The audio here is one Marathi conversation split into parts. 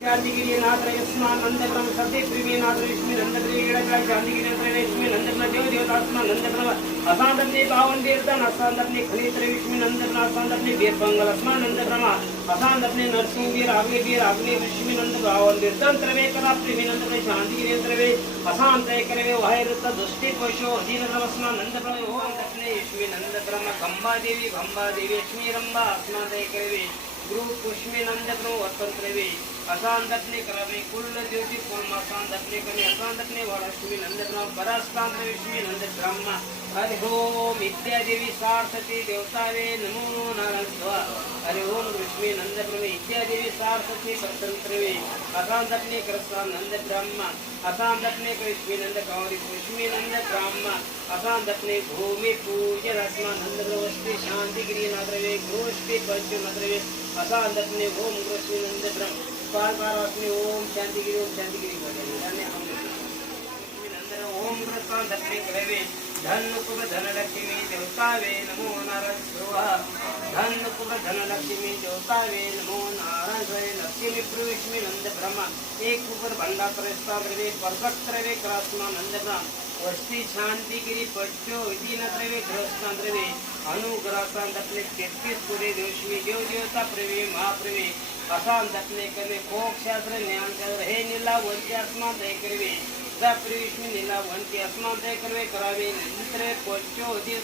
शांतिगिरी नाथ रस्मा नंदग्रम सत्य प्रेमी नाथ रश्मि नंदग्री गणका शांतिगिरी नाथ रश्मि नंदग्रम देव देवतात्मा नंदग्रम असांदपने पावन कीर्तन असांदपने खनित्र विष्णु नंदग्रम असांदपने वीरपंगल अस्मा नंदग्रम असांदपने नरसिंहवीर आग्नेवीर आग्नेय विष्णु नंद पावन कीर्तन त्रवे कला प्रेमी नंदग्रम शांतिगिरी त्रवे असांतय करवे वाहिरत दुष्टि पशो अधीन नमस्मा नंदग्रम ओम दक्षिणे विष्णु नंदग्रम गंबा देवी लक्ष्मी रंबा अस्मादय करवे गुरु पुष्मी नंदग्रम वर्तंत्रवे असांदपने करवे कुल ज्योति कुल असांदपने करवे असांदपने वरश्मी नंदग्रम बरस्तांत विष्णु नंदग्रम हरि ओम इत्यादेवी सारस्वती देवतावे नमो नारायण हरि ओम विष्णु नंदग्रम इत्यादेवी सारस्वती स्वतंत्रवे असांदपने करस्ता नंदग्रम असांदपने कृष्ण नंद गौरी पुष्मी नंदग्रम असांदपने भूमि पूजन अस्मा नंदग्रम वस्ति शांतिगिरी नगरवे गोष्ठी पंच नगरवे असांदपने ओम कृष्ण नंदग्रम बार अपने ओम शांतिगिरी ओम कृष्ण दक्षिणे करवे धन कुब धन लक्ष्मी देवतावे नमो नारायण धन कुब धन लक्ष्मी देवतावे नमो नारायण लक्ष्मी प्रविष्मी नंद ब्रह्मा एक ऊपर भंडा प्रस्तावे परपत्रवे क्रास्मा नंद ब्रह्म वस्ती शांतिगिरी पच्चो इति नत्रवे ग्रस्तांत्रवे अनुग्रहांतपने 33 पुरे देवश्मी देव देवता प्रवे महाप्रवे असांतपने करवे मोक्षशास्त्र ज्ञानशास्त्र हे नीला वंत्यास्मा दय करवे प्रविष्णु नीला वंती अस्मादय करवे करावे नित्रवे पच्चो इति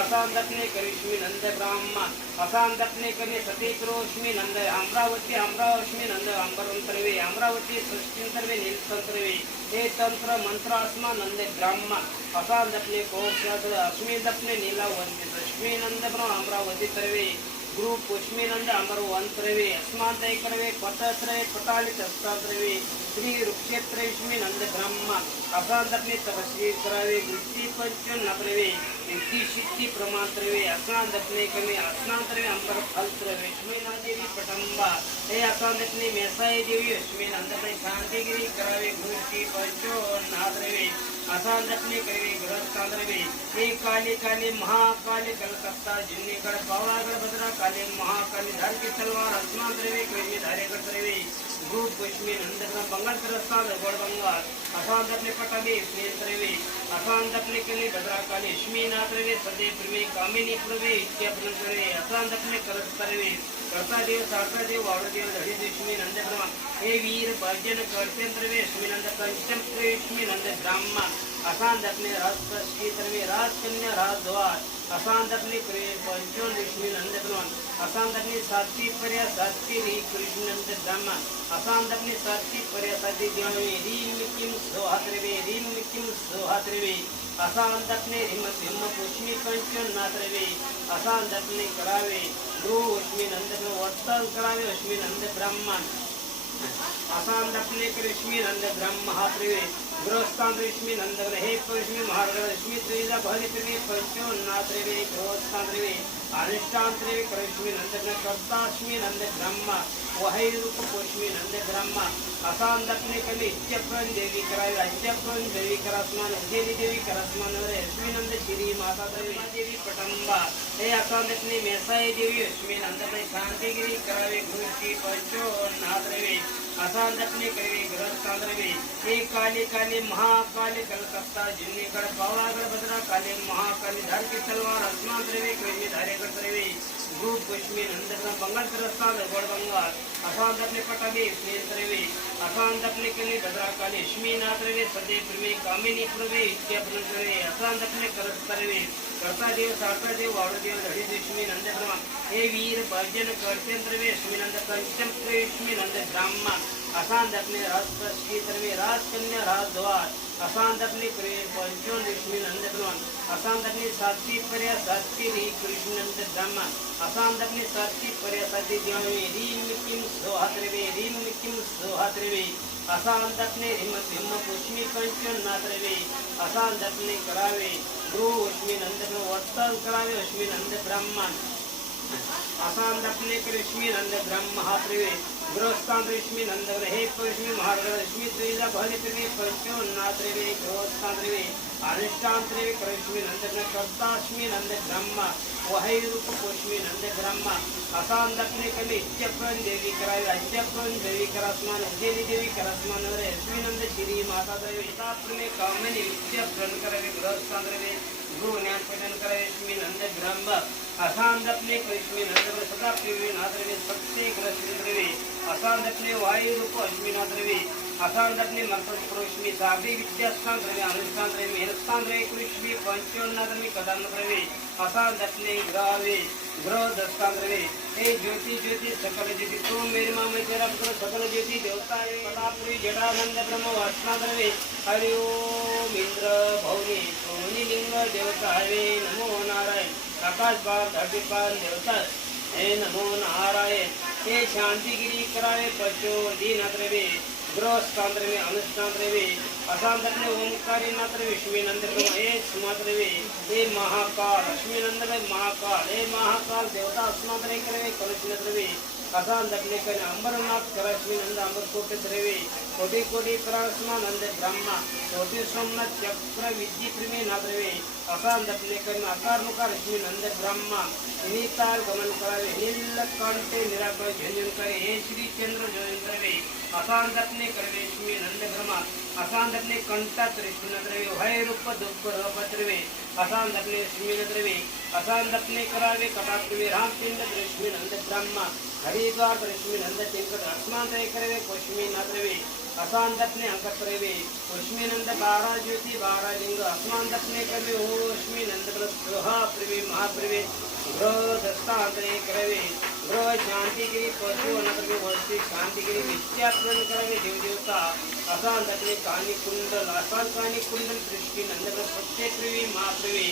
असांतपने करिष्मी नंद ब्राह्मण असांतपने करने सतीक्रोष्मी नंद अमरावती अमरावष्मी नंद अंबरंतरवे अमरावती सृष्टिंतरवे नीलतंत्रवे हे तंत्र मंत्र अस्मा नंद ब्राह्मण असांतपने कोशास्त्र अस्मिदपने नीलावंती लक्ष्मी नंद ब्रह्म अमरावती तरवे गुरु पुष्मी नंद अमरवंतरवे अस्मादय करवे पतत्रवे पटाली तस्तात्रवे श्री रुक्षेत्रविष्मी नंद ब्रह्म असांतपने तपस्वी करावे वृत्ति पंचन नप्रवे युक्ति सिद्धि प्रमात्रवे असांतपने कमे अस्नांतरवे अंबर फलत्रवे लक्ष्मी देवी पटंबा हे असांतपने मेसाई देवी लक्ष्मी नंदपने शांतिगिरी करावे वृत्ति पंचन नाद्रवे असांतपने करवे ग्रहस्थांतरवे हे काली काली महाकाली कलकत्ता जिन्नेगढ़ पावागढ़ भद्रा काली महाकाली धर की तलवार अस्मांतरवे कृष्ण धारे करतरवे गुरु पुष्मी नंदग्रम बंगाल करस्तान गढ़बंगाल असांतपने पटावे स्नेत्रवे असांतपने कने भद्राकाली लक्ष्मी नात्रवे सदे प्रेमी कामिनी प्रवे इत्यापनत्रवे असांतपने करस्तरवे कर्तादेव साक्षादेव वावदेव धड़ी लक्ष्मी नंदग्रम हे वीर भजन कर्तेंद्रवे लक्ष्मी नंद पंचम लक्ष्मी नंद ब्राह्मण असांतपने राजप्रश्रीत्रवे राजकन्या राजद्वार असांतपने पंचम लक्ष्मी नंदग्रम असांतपने सात्वी पर्या सात्वी कृष्ण नंद ब्राह्मण असांतपने सात्वी पर्या सात्वी देवी रीम किम सोहात्रवे रीम किम सोहात्रवे असांतपने रिम सिंह पुष्मी पंचन नात्रवे असांतपने करावे गुरु लक्ष्मी नंद वत्सल करावे लक्ष्मी नंद ब्राह्मण असांतपने लक्ष्मी नंद ब्रह्म हात्रवे गृहस्थान लक्ष्मी नंद हे लक्ष्मी महाराज लक्ष्मी त्रिजा भलित्रवे पंचो नात्रवे गृहस्थांत्रवे अनुष्ठांत्रवे लक्ष्मी नंद कर्ताश्मी नंद ब्रह्म वहैरूप पुष्मी नंद ब्रह्म असांतपने कमी इत्यप्रन देवी करावे अत्यप्रन देवी करस्मान उज्जैनी देवी करस्मान लक्ष्मी नंद श्री माता देवी पटंबा हे असांतपने मेसाई देवी लक्ष्मी नंद शांतिगिरी करावे गुरुची पंचो नाद्रवे असांतपने करवे ग्रहस्थांत्रवे हे काली काली महाकाली कलकत्ता जिन्नेगढ़ पावागढ़ भद्रा काली महाकाली धर की तलवार अस्मांतरवे कृष्ण धारे करतरवे गुरु पुष्मी नंदग्रम बंगाल करस्तान गढ़बंगाल असांतपने पटावे स्नेत्रवे असांतपने कने भद्राकाली लक्ष्मी नात्रवे सदे प्रेमी कामिनी प्रवे इत्यापनत्रवे असांतपने करस्तरवे कर्तादेव साक्षादेव वावदेव धड़ी लक्ष्मी नंदग्रम हे वीर भजन कर्तेंद्रवे लक्ष्मी नंद पंचम लक्ष्मी नंद ब्राह्मण असांतपने राजप्रश्रीत्रवे राजकन्या राजद्वार असांतपने पंचम लक्ष्मी नंदग्रम असांतपने सात्वी पर्या सात्वी कृष्ण नंद ब्राह्मण असांतपने सात्वी पर्या सात्वी देवी रीम किम सोहात्रवे रीम किम सोहात्रवे असांतपने रिम सिंह पुष्मी पंचन नात्रवे असांतपने करावे गुरु लक्ष्मी नंद वत्सल करावे लक्ष्मी नंद ब्राह्मण असांतपने लक्ष्मी नंद ब्रह्म हात्रवे गृहस्थान लक्ष्मी नंद हे लक्ष्मी महाराज लक्ष्मी त्रिजा भलित्रवे पंचो नात्रवे गृहस्थांत्रवे अनुष्ठांत्रवे लक्ष्मी नंद कर्ताश्मी नंद ब्रह्म वहाई रूप कोशमी नंद ब्रह्मा असांदपने कमी इत्यप्रण देवी करावे अत्यप्रण देवी करस्मान उज्जैनी देवी करस्मान यस्मी नंद श्री माता देवी इताप्रमे कामनी इत्यप्रण करावे गृहस्थांद्रवे गृह ज्ञान प्रदान करावे यस्मी नंद ब्रह्मा असांदपने कश्मी नंद सदा प्रिवी नाद्रवे सत्य ग्रस्मिद्रवे असांदपने वायु रूप अश्मी नाद्रवे असांदपने मंत्र पुरुषमी साबी विद्यास्थान द्रवे अनुष्ठान द्रवे मेहनस्थान द्रवे कृष्मी पंचोन्नाद्रवे कदान द्रवे असांदपने ग्रावे ग्रह दस्तान द्रवे हे ज्योति ज्योति सकल ज्योति तुम मेरे माँ में तेरा पुत्र सकल ज्योति देवता कदापुरी जटानंद ब्रह्म वासना द्रवे हरि ओम इंद्र भौनी सोनी लिंग देवता हरे नमो नारायण आकाश पार धरती पार देवता हे नमो नारायण हे शांतिगिरी करावे पचो दीन द्रवे गृहस्थांद्र में अनुष्ठान द्रवे असांदपने ओंकारी नात्र विष्णु नंद ब्रह्म हे सुमाद्रवे हे महाकाल लक्ष्मी नंद महाकाल हे महाकाल देवता अस्माद्रे करवे कलश द्रवे असांदपने कने अंबरनाथ करश्मी नंद अंबरकोट द्रवे कोटि कोटि करास्मा नंद ब्रह्मा कोटि सोमनाथ चक्र विद्यि प्रेमी नाद्रवे असांदपने कने आकार मुकार लक्ष्मी नंद ब्रह्मा नीताल गमन करावे नीलकंठे निराकर झंझन करे हे श्री चंद्र जोगिंद्रवे असांदपने करवे लक्ष्मी नंद ब्रह्मा असांदपने कंठात लक्ष्मी नंद्रवे भय रूप दुख रपद्रवे असांदपने लक्ष्मी नंद्रवे असांदपने करावे कटाप्रवे रामचंद्र लक्ष्मी नंद ब्रह्मा हरिद्वार लक्ष्मी नंद तिंकट अस्मांतरे करवे कोशमी नंद्रवे असांदपने अंकत्रवे कोशमी नंद 12 ज्योति 12 लिंग अस्मांदपने करवे ओशमी नंद ब्रह्मा प्रवे महाप्रवे ग्रह दस्तांतरे करवे ग्रह शांतिगिरी पशु अनकर्वे वस्ती शांतिगिरी विद्याप्रण करवे देव देवता असांदपने कानी कुंडल असां कानी कुंडल दृष्टि नंद सत्य प्रवे महाप्रवे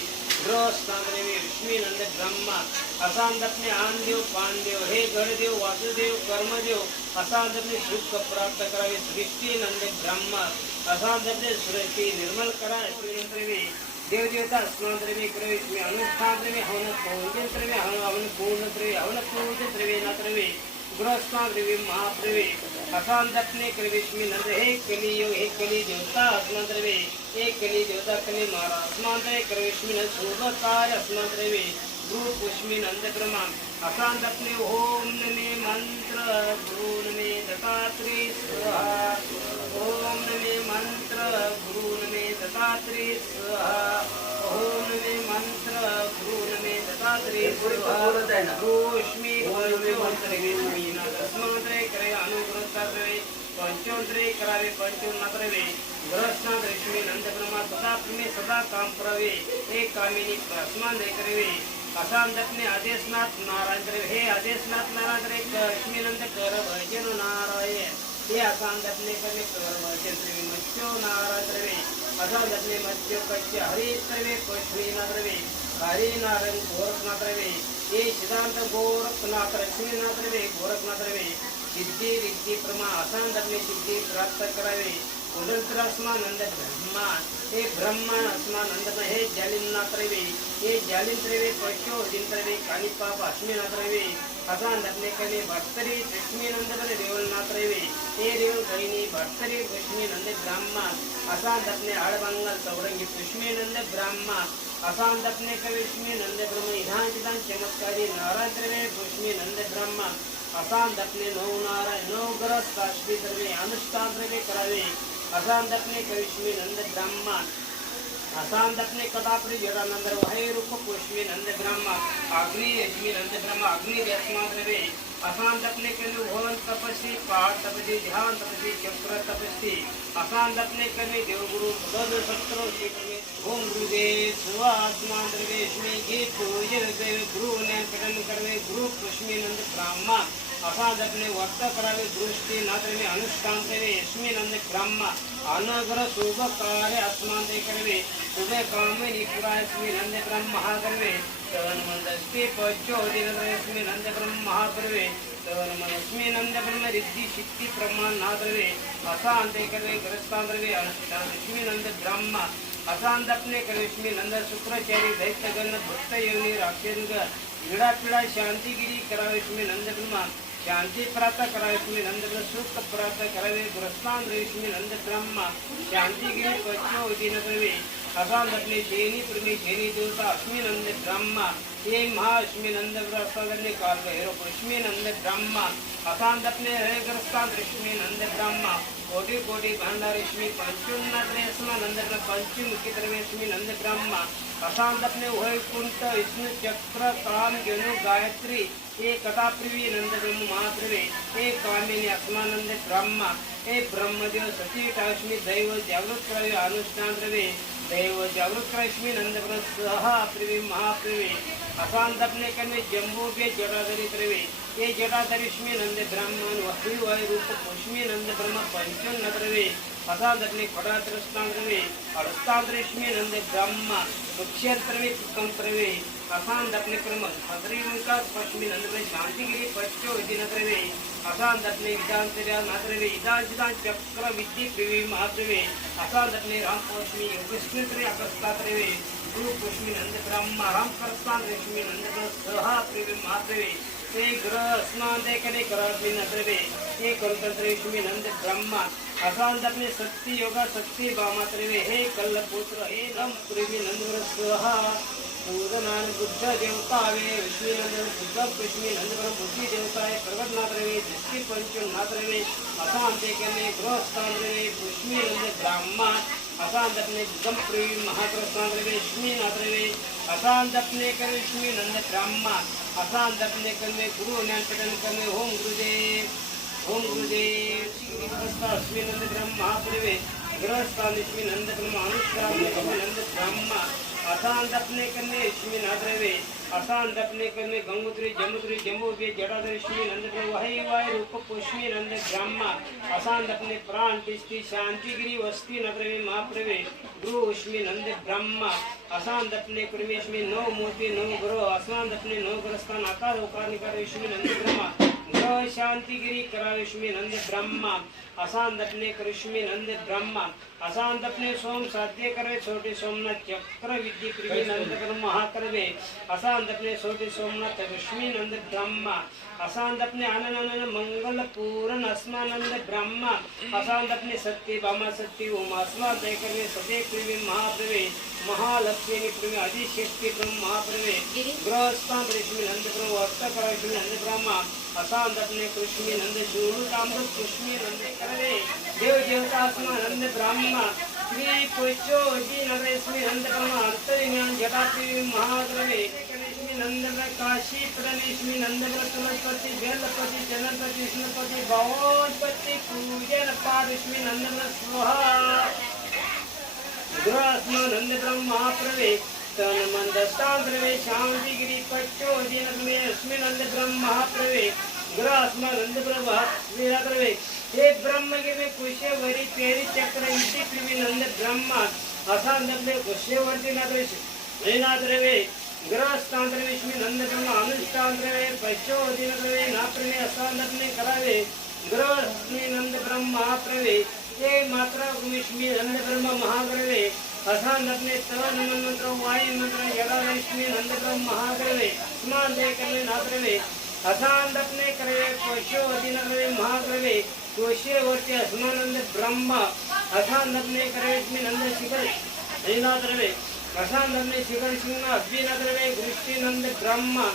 ग्रह स्थांतरे विष्णु नंद ब्रह्मा असांदपने आनदेव पानदेव हे गणदेव वासुदेव कर्मदेव असांदपने सुख प्राप्त करावे सृष्टि नंद ब्रह्मा असांदपने सृष्टि निर्मल करावे देव देवता अस्मांतरे करवे अनुष्ठान द्रवे हवन पूजन द्रवे हवन पूर्ण द्रवे हवन पूजन द्रवे नद्रवे गृहस्थान द्रवे महाप्रवे असांदपने करवे नंद हे कलियुग हे कली देवता अस्मांतरे हे कली देवता कली महाराज अस्मांतरे करवे नंद शुभकार अस्मांतरे गुरु पुष्मी नंद ब्रह्मा असांदपने ओम नमे मंत्र गुरु नमे दत्तात्रेय स्वाहा ओम नमे मंत्र गुरु नमे दत्तात्रेय स्वाहा ओम नमे मंत्र गुरु नमे दत्तात्रेय स्वाहा पुष्मी पंचोन्नतरे अस्मांतरे करे अनुग्रह द्रवे पंचोन्नतरे करावे पंचोन्नतरे गृहस्थान लक्ष्मी नंद ब्रह्मा सदा प्रेमी सदा काम प्रवे एक कामिनी अस्मांतरे करवे असांदपने आदेशनाथ नारायण द्रवे हे आदेशनाथ नारायण द्रवे लक्ष्मी नंद कर भजन नारायण हे असांदपने करने कर भजन द्रवे मत्स्यो नारायण द्रवे असांदपने मत्स्यो कच्य हरि द्रवे पश्वी द्रवे हरि नारायण गोरखनाथ द्रवे हे सिद्धांत गोरखनाथ लक्ष्मी नाथ द्रवे गोरखनाथ द्रवे सिद्धि विद्यि प्रमा असांदपने सिद्धि प्राप्त करावे नंद ब्रह्मा हे ब्रह्मा अस्मानंद हे जालिन्नाथ रवे हे जालिन रवे पशो जिंत्रवे कानिपाप अश्मीनाथ रवे असांदपने कने भक्तरी लक्ष्मी नंद बने रेवलनाथ रवे हे रेवल कईनी भक्तरी लक्ष्मी नंद ब्रह्मा असांदपने आड़बंगल सौरंगी लक्ष्मी नंद ब्रह्मा असांदपने कविष्मी नंद ब्रह्म इधान चिदान चमत्कारी नारायण रवे लक्ष्मी नंद ब्रह्मा असांदपने नौ नारायण नौ ग्रह काश्मी द्रवे अनुष्ठान द्रवे करावे असांदपने कविष्मी नंद ब्रह्मा असांदपने कटापुरी जटानंद वहे रूप पुष्मी नंद ब्रह्मा अग्नि यज्ञ नंद ब्रह्मा अग्नि व्यस्मा द्रवे असांदपने कनु भवन तपस्वी पहाड़ तपस्वी ध्यान तपस्वी चक्र तपस्वी असांदपने कने देवगुरु भगवद सत्रो श्री ओम गुरुदेव सुवासमान द्रवे इसमें घी पूजन देव गुरु ने प्रदान करवे गुरु पुष्मी नंद ब्रह्मा असांदपने वर्त करावे दृष्टि नात्र में अनुष्ठान देवे इसमें नंद ब्रह्मा अनगर शुभ कार्य अस्मान दे करवे शुभ काम निपुरा इसमें नंद ब्रह्म महाकरवे तवन मंदस्ते पचो दिन इसमें नंद ब्रह्म महाकरवे तवन मनस्में नंद ब्रह्म रिद्धि सिद्धि प्रमाण नाद्रवे असांत करवे ग्रस्तांद्रवे अनुष्ठान इसमें नंद ब्रह्मा असांदपने करवे नंद शुक्राचार्य दैत्यगण भक्त योनि राक्षेंद्र पीड़ा पीड़ा शांतिगिरी करावे इसमें नंद ब्रह्मा शांति प्राप्त करावे इसमें नंद ब्रह्म सुख प्राप्त करावे गुरस्तान इसमें नंद ब्रह्मा शांतिगिरी पचो दिन करवे असांद अपने शेनी प्रमे शेनी देवता अश्मी नंद ब्रह्मा ये महाअश्मी नंद ब्रह्मा काल भैरव पुष्मी नंद ब्रह्मा असांद अपने हरे ग्रस्तान ऋषि नंद ब्रह्मा कोटि कोटि भंडारेश्मी पंचुन्नत्रेस्मा नंद पंचमुखी त्रवेश्मी नंद ब्रह्मा असांद अपने वैकुंठ विष्णु चक्र काम जनु गायत्री ये कथाप्रिवी नंद ब्रह्म महाप्रवे ये कामिनी अस्मानंद ब्रह्मा हे ब्रह्मदेव सचिटाश्मी दैव जागृत प्रवे अनुष्ठान प्रवे दैव जागृत प्रश्मी नंद सहा प्रवे महाप्रवे असांत अपने कन्वे जम्बू के जटाधरी प्रवे ये जटाधरीश्मी नंद ब्रह्मन वही वायु रूप पुष्मी नंद ब्रह्म पंचन प्रवे असांत अपने खड़ात्रस्तान प्रवे अड़स्तांतरेश्मी नंद ब्रह्म उच्चर प्रवे कम प्रवे असांत अपने क्रम हजरीका पश्चिमी नंद में शांतिगिरी पश्चो दिन प्रवे असांत अपने विधान तेरा नात्रवे इदान चक्र विद्य प्रवे महाप्रवे असांत अपने राम पश्चिमी विष्णु प्रवे अकस्ता प्रवे गुरु पश्चिमी नंद ब्रह्म राम करस्तान रेश्मी नंद सहा प्रवे महाप्रवे ते ग्रह स्नान देखने करात्मी नत्रवे ये गणतंत्र रेश्मी नंद ब्रह्म असांत अपने शक्ति योगा शक्ति बामा प्रवे हे कल्लपुत्र हे रम प्रवे नंद सहा पूजनान बुद्ध देवतावे विष्णु नंद बुद्ध कृष्ण नंद ब्रह्म बुद्धि देवताए पर्वतनाथ रवे दृष्टि पंचनाथ रवे असांत देखने गृहस्थान रवे पुष्मी नंद ब्रह्मा असांत अपने गम प्रेमी महाप्रस्थान रवे लक्ष्मी नाथ रवे असांत अपने कर लक्ष्मी नंद ब्रह्मा असांत अपने कर में गुरु ज्ञान पठन करने ओम गुरुदेव अश्मी नंद ब्रह्म महाप्रवे गृहस्थान लक्ष्मी नंद ब्रह्म अनुष्ठान नंद ब्रह्मा असांत अपने करने लक्ष्मी नाथ रवे असांत अपने करने गंगोत्री जमुत्री जम्बू के जटाधर लक्ष्मी नंद ब्रह्म वही वायु रूप पुष्मी नंद ब्रह्मा असांत अपने प्राण तिष्ठि शांतिगिरी वस्ती नप्रवे महाप्रवे गुरु उष्मी नंद ब्रह्मा असांत अपने क्रमेश्मी नौ मोती नौ ग्रह असांत अपने नौ ग्रहस्थान आकार उकार निकार लक्ष्मी नंद ब्रह्मा ग्रह शांतिगिरी करा लक्ष्मी नंद ब्रह्मा असांत अपने कृष्मी नंद ब्रह्मा असांत अपने सोम साध्य करवे छोटे सोमनाथ चक्र विद्य प्रिय नंद ब्रह्म महाकरवे असांत अपने छोटे सोमनाथ लक्ष्मी नंद ब्रह्मा असांत अपने आनंद मंगल पूर्ण अस्मानंद ब्रह्मा असांत अपने सत्य बामा सत्य उमा अस्मा तय करवे सत्य प्रिय महाप्रवे महालक्ष्मी प्रिय आदिशक्ति ब्रह्म महाप्रवे गृहस्थान लक्ष्मी नंद ब्रह्म वर्त करा लक्ष्मी नंद ब्रह्मा असांत अपने कृष्मी नंद शूरु ताम्रत कृष्मी नंद करवे देव देवता नंद ब्रह्मा श्री पुष्चो जी नरेश्मी नंद ब्रह्मा अंतर्ज्ञान जटापि महाग्रवे गणेशमी नंद काशी प्रणेशमी नंद तुलसीपति बेलपति जनपति विष्णुपति भगवतपति पूजन पादश्मी नंद स्वाहा गृहस्म नंद ब्रह्म महाप्रवे तन मंदस्तान प्रवे शांतिगिरी पच्चो दिन में अस्मि नंद ब्रह्म महाप्रवे गृहस्म नंद ब्रह्म वीरा प्रवे हे ब्रह्मगिरी में कुशेवरी पेरी चक्र विधि प्रिवी नंद ब्रह्मा असांत अपने कुशेवर्ती नाद्रेश नैनाद रवे गृहस्थान विष्णु नंद ब्रह्म अनुष्ठान रवे पच्चो दिन प्रवे नाप्रवे असांत अपने करावे गृहस्मी नंद ब्रह्म महाप्रवे ये मात्रा विष्णु नंद ब्रह्म महाप्रवे असांत अपने तन मंत्र वायु मंत्र यदा विष्णु नंद ब्रह्म महाप्रवे स्नान दे करने नाप्रवे असांत अपने करे कोशो दिन प्रवे महाप्रवे कोशेवर्ती अस्मानंद ब्रह्म असांत अपने करे विष्णु नंद शिखर नैनाद रवे असांत अपने शिखर सिंह अद्विनाथ रवे दृष्टि नंद ब्रह्म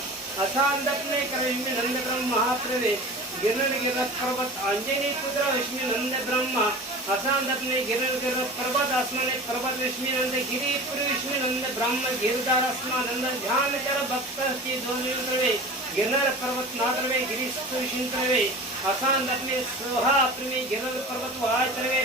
असांत अपने करे विष्णु नंद ब्रह्म महाप्रवे गिरन गिर पर्वत अंजनी पुत्र विष्णु नंद ब्रह्म असांत अपने गिरन गिर पर्वत आसमान पर्वत विष्णु नंद गिरिपुर विष्णु नंद ब्रह्म गिरदार आसमान ध्यान कर भक्त की दोनों करवे गिरनर पर्वत नाथ रवे गिरीश विष्णु करवे असांत अपने सोहा अपने गिरनर पर्वत वाय करवे